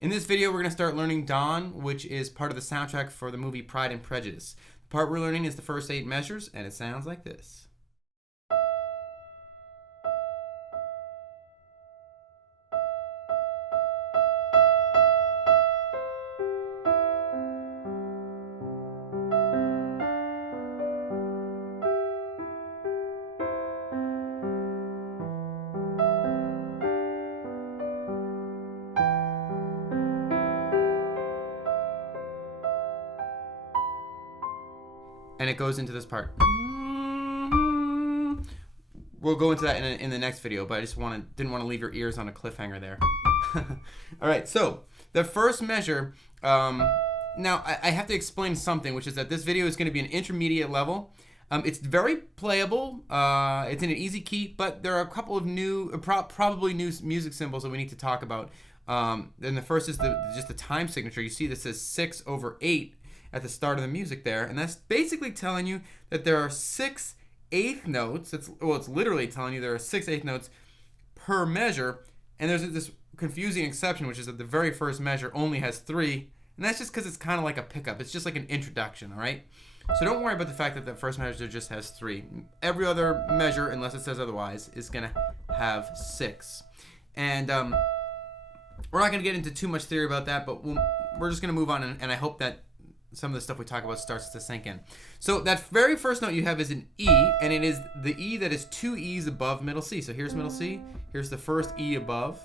In this video, we're going to start learning Dawn, which is part of the soundtrack for the movie Pride and Prejudice. The part we're learning is the first 8 measures, and it sounds like this. And it goes into this part. We'll go into that in the next video, but I just didn't want to leave your ears on a cliffhanger there. All right, so the first measure. Now I have to explain something, which is that this video is going to be an intermediate level. It's very playable. It's in an easy key, but there are a couple of probably new music symbols that we need to talk about. And the first is just the time signature. You see this says 6/8 at the start of the music there, and that's basically telling you that there are 6/8 notes. It's literally telling you there are 6/8 notes per measure, and there's this confusing exception, which is that the very first measure only has 3, and that's just because it's kind of like a pickup. It's just like an introduction, all right? So don't worry about the fact that the first measure just has 3. Every other measure, unless it says otherwise, is going to have 6. And we're not going to get into too much theory about that, but we're just going to move on, and I hope that some of the stuff we talk about starts to sink in. So that very first note you have is an E, and it is the E that is 2 E's above middle C. So here's middle C, here's the first E above,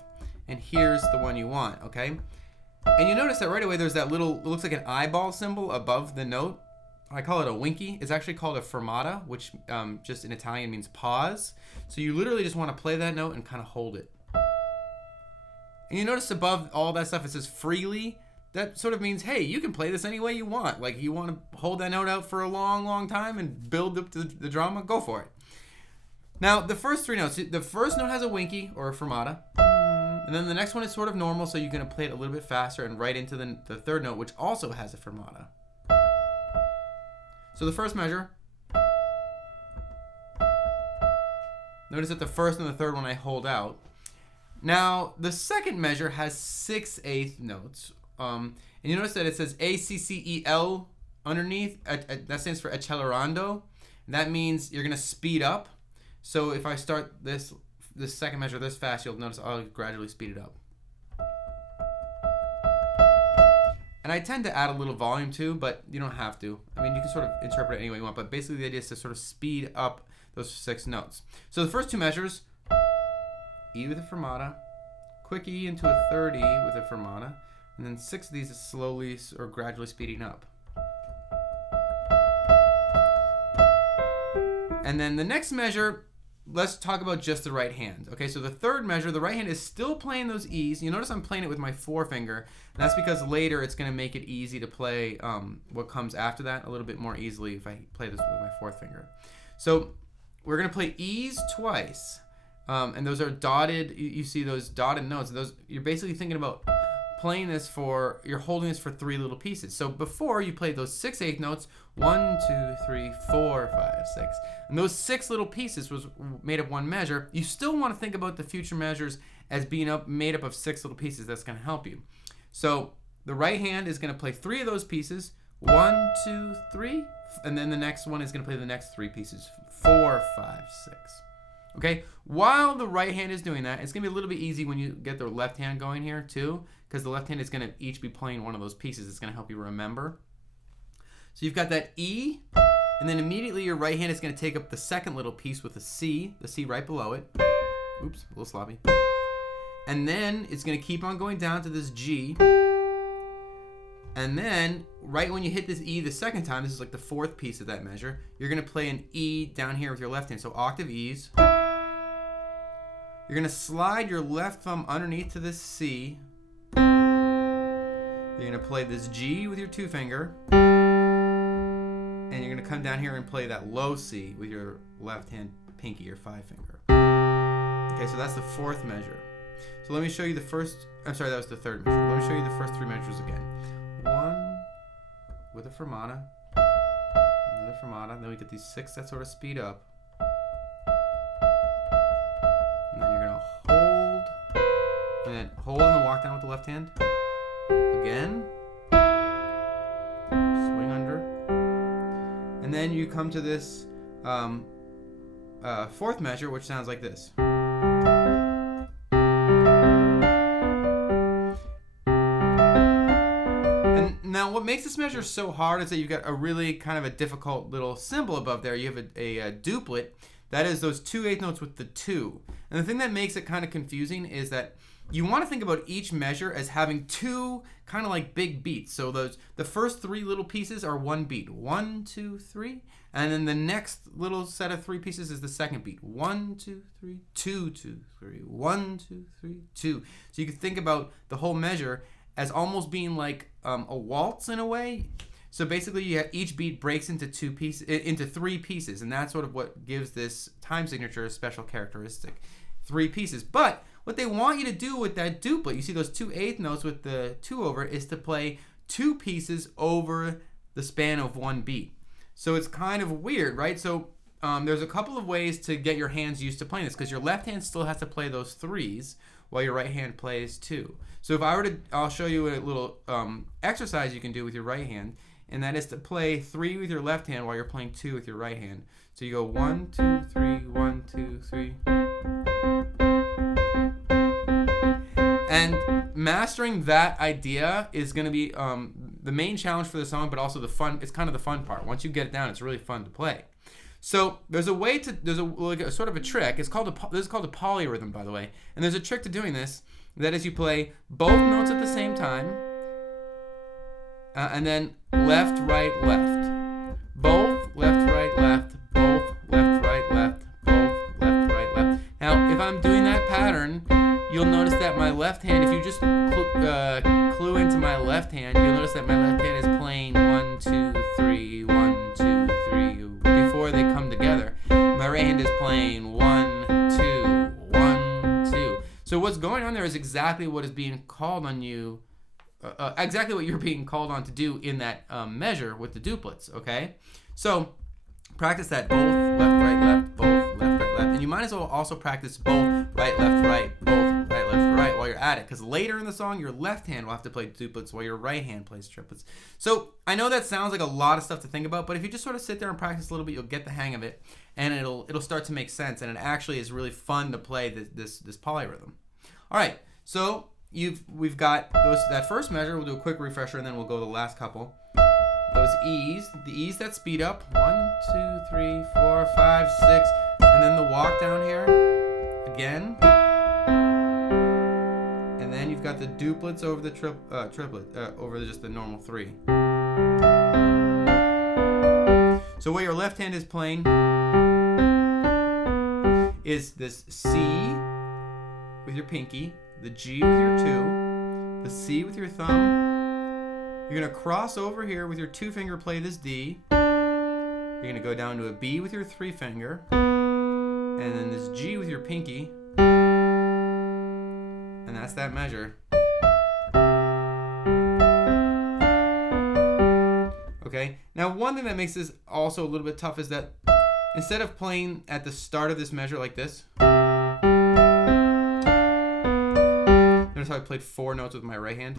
and here's the one you want, okay? And you notice that right away there's that little, it looks like an eyeball symbol above the note. I call it a winky. It's actually called a fermata, which just in Italian means pause. So you literally just want to play that note and kind of hold it. And you notice above all that stuff it says freely. That sort of means, hey, you can play this any way you want. Like, you want to hold that note out for a long, long time and build up to the drama, go for it. Now, the first 3 notes, the first note has a winky or a fermata. And then the next one is sort of normal, so you're going to play it a little bit faster and right into the third note, which also has a fermata. So the first measure, notice that the first and the third one I hold out. Now, the second measure has 6/8 notes. And you notice that it says ACCEL underneath. That stands for accelerando. That means you're going to speed up. So if I start this second measure this fast, you'll notice I'll gradually speed it up. And I tend to add a little volume too, but you don't have to. I mean, you can sort of interpret it any way you want, but basically the idea is to sort of speed up those 6 notes. So the first 2 measures, E with a fermata, quick E into a third E with a fermata, and then 6 of these is slowly or gradually speeding up. And then the next measure, let's talk about just the right hand. Okay, so the third measure, the right hand is still playing those E's. You notice I'm playing it with my forefinger. And that's because later it's going to make it easy to play what comes after that a little bit more easily if I play this with my fourth finger. So we're going to play E's twice. And those are dotted, you see those dotted notes. Those, you're basically thinking about playing this you're holding this for 3 little pieces. So before you played those 6/8 notes, 1, 2, 3, 4, 5, 6. And those 6 little pieces was made up one measure. You still want to think about the future measures as being made up of 6 little pieces. That's going to help you. So the right hand is going to play 3 of those pieces. 1, 2, 3. And then the next one is going to play the next 3 pieces. 4, 5, 6. Okay, while the right hand is doing that, it's going to be a little bit easy when you get the left hand going here too, because the left hand is going to each be playing one of those pieces. It's going to help you remember. So you've got that E, and then immediately your right hand is going to take up the second little piece with the C right below it. Oops, a little sloppy. And then it's going to keep on going down to this G. And then, right when you hit this E the second time, this is like the 4th piece of that measure, you're going to play an E down here with your left hand. So octave E's. You're going to slide your left thumb underneath to this C. You're going to play this G with your 2 finger. And you're going to come down here and play that low C with your left hand pinky or 5 finger. Okay, so that's the 4th measure. So let me show you the first, I'm sorry, that was the 3rd measure. Let me show you the first 3 measures again. 1 with a fermata, another fermata, then we get these 6 that sort of speed up. And then you're going to hold, and then hold and then walk down with the left hand. Again. Swing under. And then you come to this fourth measure, which sounds like this. And now what makes this measure so hard is that you've got a really kind of a difficult little symbol above there. You have a duplet. That is those 2/8 notes with the 2. And the thing that makes it kind of confusing is that you want to think about each measure as having two kind of like big beats. So the first 3 little pieces are one beat. 1, 2, 3. And then the next little set of 3 pieces is the second beat. 1, 2, 3, 2, 2, 3. 1, 2, 3, 2. So you can think about the whole measure as almost being like a waltz in a way. So basically, each beat breaks into 3 pieces, and that's sort of what gives this time signature a special characteristic. 3 pieces. But what they want you to do with that duplet, you see those 2/8 notes with the 2 over, is to play 2 pieces over the span of 1 beat. So it's kind of weird, right? So there's a couple of ways to get your hands used to playing this, because your left hand still has to play those 3s while your right hand plays 2. So if I were to, I'll show you a little exercise you can do with your right hand, and that is to play 3 with your left hand while you're playing 2 with your right hand. So you go 1, 2, 3, 1, 2, 3. And mastering that idea is going to be the main challenge for the song, but also the fun. It's kind of the fun part. Once you get it down, it's really fun to play. So there's a way to, there's a sort of a trick. This is called a polyrhythm, by the way. And there's a trick to doing this. That is, you play both notes at the same time, and then left, right, left. Both, left, right, left. Both, left, right, left. Both, left, right, left. Now, if I'm doing that pattern, you'll notice that my left hand, if you just clue into my left hand, you'll notice that my left hand is playing 1, 2, 3, 1, 2, 3 before they come together. My right hand is playing 1, 2, 1, 2. So what's going on there is exactly what is being called on you, exactly what you're being called on to do in that measure with the duplets, okay? So practice that both, left, right, left, both, left, right, left. And you might as well also practice both, right, left, both, right, left, right while you're at it. Because later in the song, your left hand will have to play duplets while your right hand plays triplets. So I know that sounds like a lot of stuff to think about, but if you just sort of sit there and practice a little bit, you'll get the hang of it. And it'll start to make sense. And it actually is really fun to play this polyrhythm. All right, so we've got that first measure. We'll do a quick refresher, and then we'll go to the last couple. Those E's, the E's that speed up, 1, 2, 3, 4, 5, 6, and then the walk down here, again. And then you've got the duplets over the triplet, over just the normal 3. So what your left hand is playing is this C with your pinky, the G with your 2, the C with your thumb. You're going to cross over here with your 2 finger, play this D. You're going to go down to a B with your 3 finger. And then this G with your pinky. And that's that measure. Okay? Now, one thing that makes this also a little bit tough is that instead of playing at the start of this measure like this, notice how I played 4 notes with my right hand?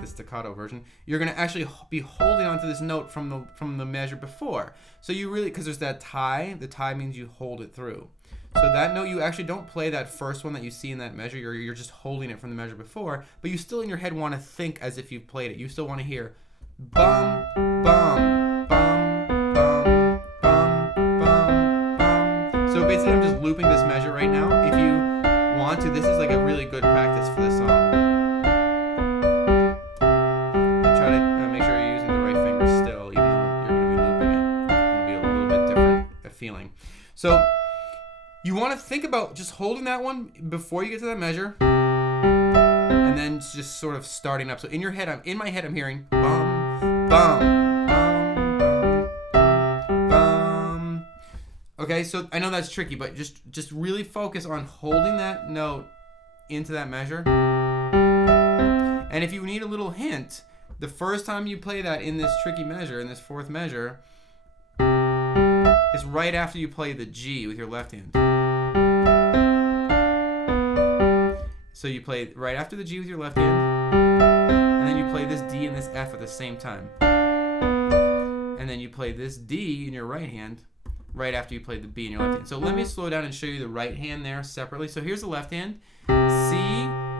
The staccato version. You're going to actually be holding onto this note from the measure before. So you really, because there's that tie, the tie means you hold it through. So that note, you actually don't play that first one that you see in that measure. You're just holding it from the measure before, but you still in your head want to think as if you've played it. You still want to hear bum, bum, bum, bum, bum, bum, bum. So basically I'm just looping this measure right now. If you want to, this is like a really good practice for this song. Feeling. So you want to think about just holding that one before you get to that measure, and then just sort of starting up. So in my head I'm hearing bum, bum, bum, bum, bum. Okay, so I know that's tricky, but just really focus on holding that note into that measure. And if you need a little hint, the first time you play that in this tricky measure, in this 4th measure, is right after you play the G with your left hand. So you play right after the G with your left hand, and then you play this D and this F at the same time. And then you play this D in your right hand right after you play the B in your left hand. So let me slow down and show you the right hand there separately. So here's the left hand. C,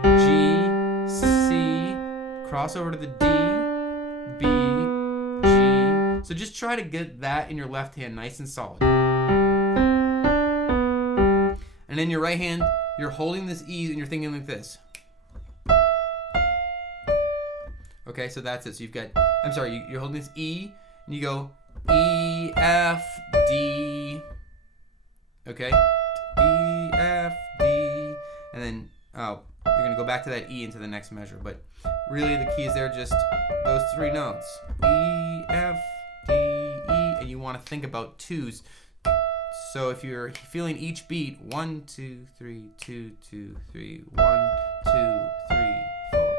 G, C, cross over to the D, B, G. So just try to get that in your left hand nice and solid. And in your right hand, you're holding this E and you're thinking like this. Okay, so that's it. So you've got, I'm sorry, you're holding this E and you go E, F, D. Okay, E, F, D. And then, you're going to go back to that E into the next measure. But really the keys there are just those three notes. E, F, D, E. And you want to think about twos. So if you're feeling each beat, 1, 2, 3, 2, 2, 3, 1, 2, 3, 4.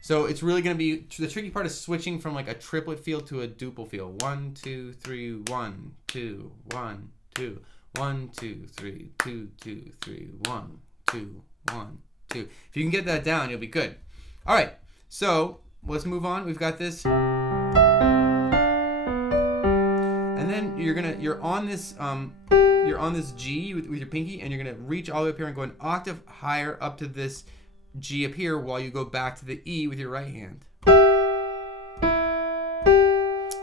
So it's really going to be, the tricky part is switching from like a triplet feel to a duple feel. 1, 2, 3, 1, 2, 1, 2, 1, 2, 3, 2, 2, 3, 1, 2, 1, 2. If you can get that down, you'll be good. All right, so let's move on. We've got this. And then you're on this G with your pinky, and you're gonna reach all the way up here and go an octave higher up to this G up here while you go back to the E with your right hand.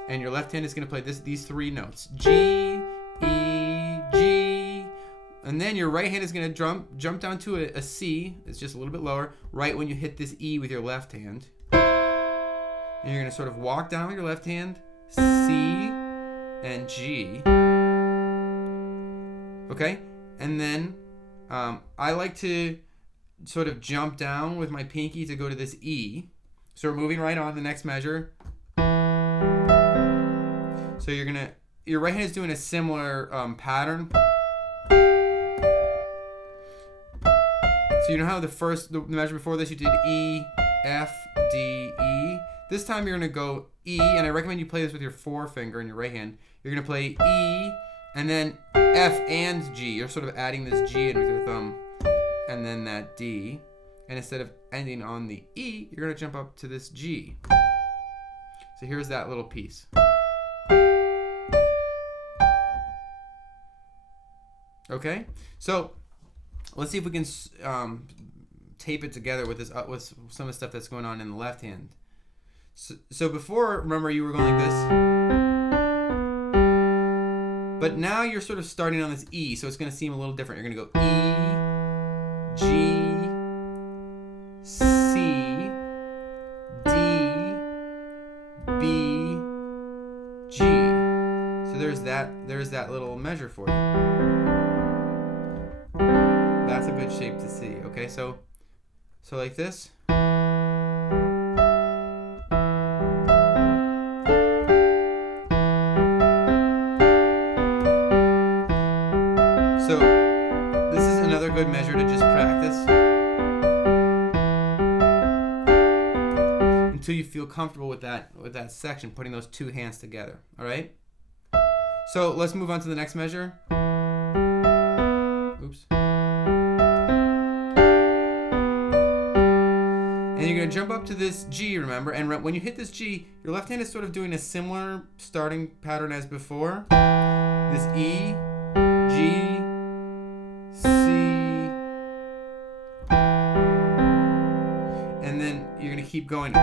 And your left hand is gonna play these three notes: G, E, G. And then your right hand is gonna jump down to a C. It's just a little bit lower, right when you hit this E with your left hand. And you're gonna sort of walk down with your left hand, C and G. Okay, and then I like to sort of jump down with my pinky to go to this E. So we're moving right on the next measure. So your right hand is doing a similar pattern. So you know how the measure before this you did E, F, D, E. This time you're gonna go E, and I recommend you play this with your forefinger in your right hand. You're gonna play E, and then F and G. You're sort of adding this G in with your thumb, and then that D. And instead of ending on the E, you're gonna jump up to this G. So here's that little piece. Okay, so let's see if we can tape it together with this with some of the stuff that's going on in the left hand. So before, remember, you were going like this, but now you're sort of starting on this E, so it's going to seem a little different. You're going to go E, G, C, D, B, G. So there's that little measure for you. That's a good shape to see. Okay, so like this. So this is another good measure to just practice until you feel comfortable with that section, putting those two hands together. All right. So let's move on to the next measure. Oops. And you're going to jump up to this G, remember, and when you hit this G, your left hand is sort of doing a similar starting pattern as before. This E, G, C, and then you're going to keep going.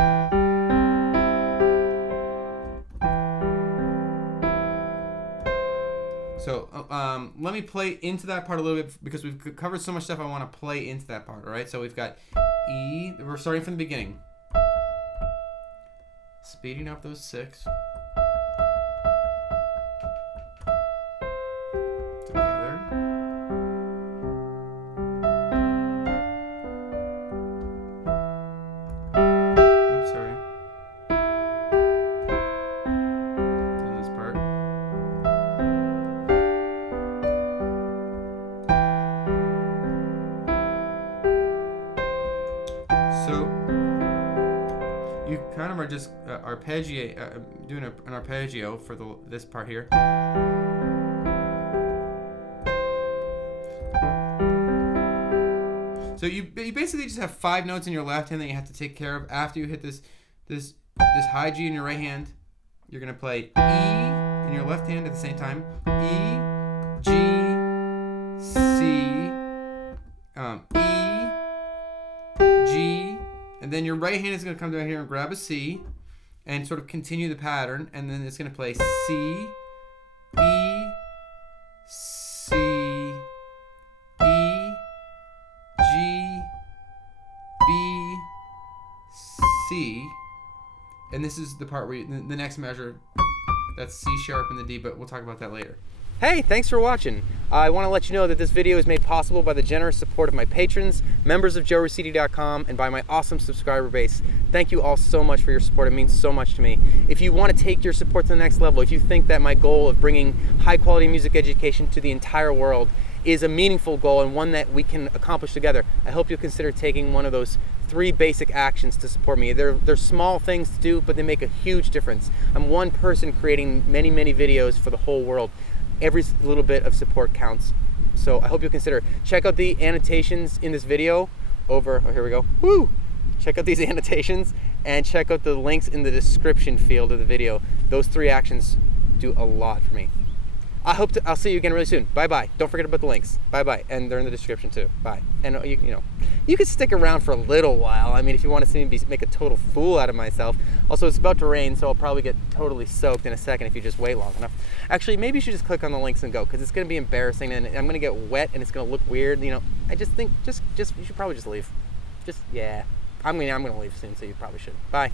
So let me play into that part a little bit because we've covered so much stuff. I want to play into that part, all right? So we've got E. We're starting from the beginning. Speeding up those 6. Together. Oops, sorry. Doing this part. So you kind of are just doing an arpeggio for this part here. So you basically just have 5 notes in your left hand that you have to take care of. After you hit this high G in your right hand, you're gonna play E in your left hand at the same time. E, G, C, E, G, and then your right hand is gonna come down here and grab a C, and sort of continue the pattern, and then it's gonna play C, E, C, E, G, B, C, and this is the part where the next measure, that's C sharp and the D, but we'll talk about that later. Hey, thanks for watching. I want to let you know that this video is made possible by the generous support of my patrons, members of JoeRaciti.com, and by my awesome subscriber base. Thank you all so much for your support. It means so much to me. If you want to take your support to the next level, if you think that my goal of bringing high-quality music education to the entire world is a meaningful goal and one that we can accomplish together, I hope you'll consider taking one of those 3 basic actions to support me. They're small things to do, but they make a huge difference. I'm one person creating many, many videos for the whole world. Every little bit of support counts. So I hope you'll consider. Check out the annotations in this video over, oh, here we go. Woo! Check out these annotations and check out the links in the description field of the video. Those 3 actions do a lot for me. I'll see you again really soon. Bye-bye. Don't forget about the links. Bye-bye. And they're in the description too. Bye. And you can stick around for a little while. I mean, if you want to see me make a total fool out of myself. Also, it's about to rain, so I'll probably get totally soaked in a second if you just wait long enough. Actually, maybe you should just click on the links and go, because it's going to be embarrassing and I'm going to get wet and it's going to look weird. I just think, you should probably just leave. Yeah. I'm going to leave soon, so you probably should. Bye.